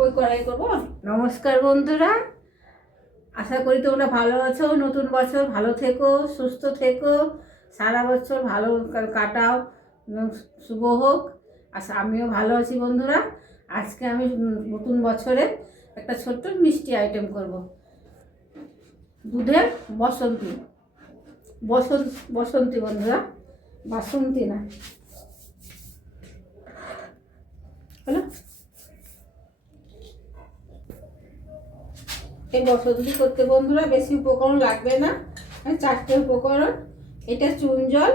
কই কড়াই করবো। নমস্কার বন্ধুরা, আশা করি তোমরা ভালো আছো। নতুন বছর ভালো থেকো, সুস্থ থেকো, সারা বছর ভালো কাটাও, শুভ হোক। আমিও ভালো আছি বন্ধুরা। আজকে আমি নতুন বছরে একটা ছোট্ট মিষ্টি আইটেম করব। দুধের বসন্তী বসন্তী বন্ধুরা, বাসন্তী না, হলো। এই বসন্তী করতে বন্ধুরা বেশি উপকরণ লাগবে না, 4টে উপকরণ। এটা চুন জল,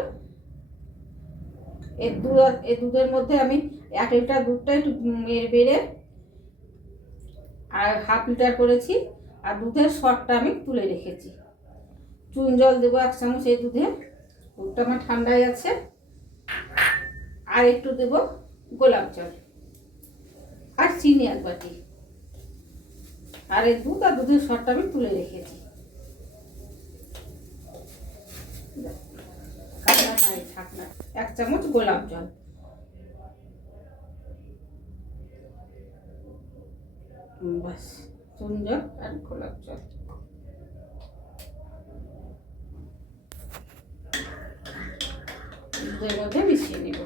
এই দুধের মধ্যে আমি 1 লিটার দুধটা একটু বেড়ে আর 1/2 লিটার করেছি, আর দুধের শর্টটা আমি তুলে রেখেছি। চুন জল দেবো 1 চামচ এই দুধে, দুধটা আমার ঠান্ডায় আছে। আর একটু দেবো গোলাপ জল, আর চিনি 1 বাটি, আর এই দুধ আর দুধের শর্টটা আমি তুলে রেখেছি। ঢাকনা 1 চামচ গোলাপ জল, বাস। চুন জল আর গোলাপ জল দুধের মধ্যে মিশিয়ে নিব।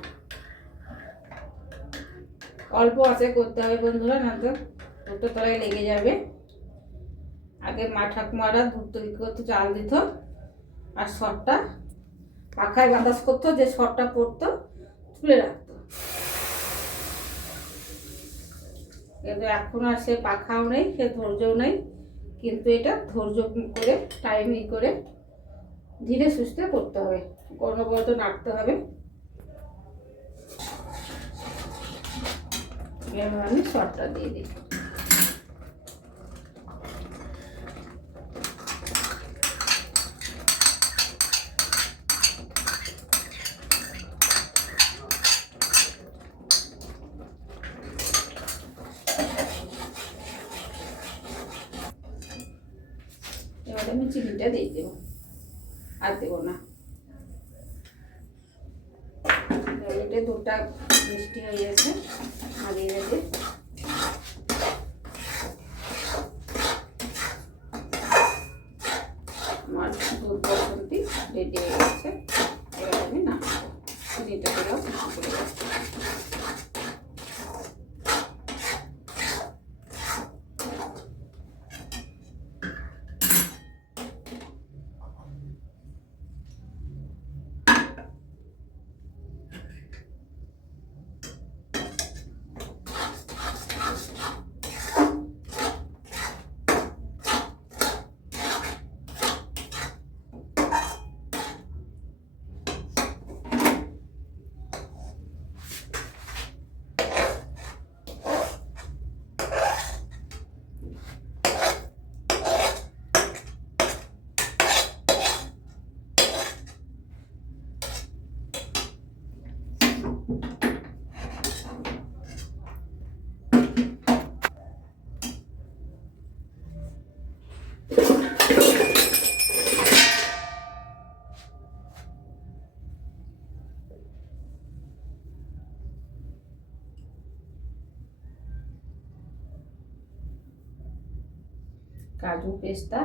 অল্প আঁচে করতে হবে বন্ধুরা, না তো দুধটা তলায় লেগে যাবে। আগে মা ঠাকুমারা দুধ তৈরি করতে চাল দিত, আর শর্টটা পাখায় বাতাস করতো, যে শর্টটা পড়তো তুলে রাখতো। কিন্তু এখন আর সে পাখাও নেই, সে ধৈর্যও নেই। কিন্তু এটা ধৈর্য করে, টাইম করে, ধীরে সুস্থে করতে হবে, অনবরত নাড়তে হবে। এবার আমি শর্টটা দিয়ে দিই। এবার আমি চিনিটা দিয়ে দেবো, আর দেবো না। এটা দুধটা মিষ্টি হয়ে গেছে, নামিয়ে রেখে আমার দুধ বসন্তী রেডি হয়ে গেছে। এবার আমি নামাবো, চিনিটা দিলাম। কাজু, পেস্তা,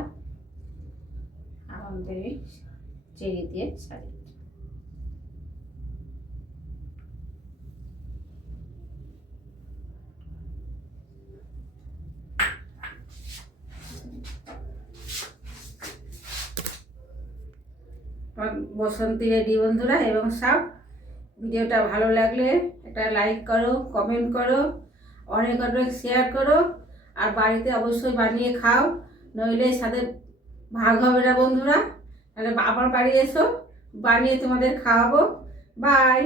আমন্ড, চেরি দিয়ে সাজিয়ে বসন্তী রেডি বন্ধুরা। এবং সব ভিডিওটা ভালো লাগলে একটা লাইক করো, কমেন্ট করো, অনেক অনেক শেয়ার করো, আর বাড়িতে অবশ্যই বানিয়ে খাও, নইলে সাথে ভাগ হবে না বন্ধুরা। তাহলে আমার বাড়ি এসো, বানিয়ে তোমাদের খাওয়াবো। বাই।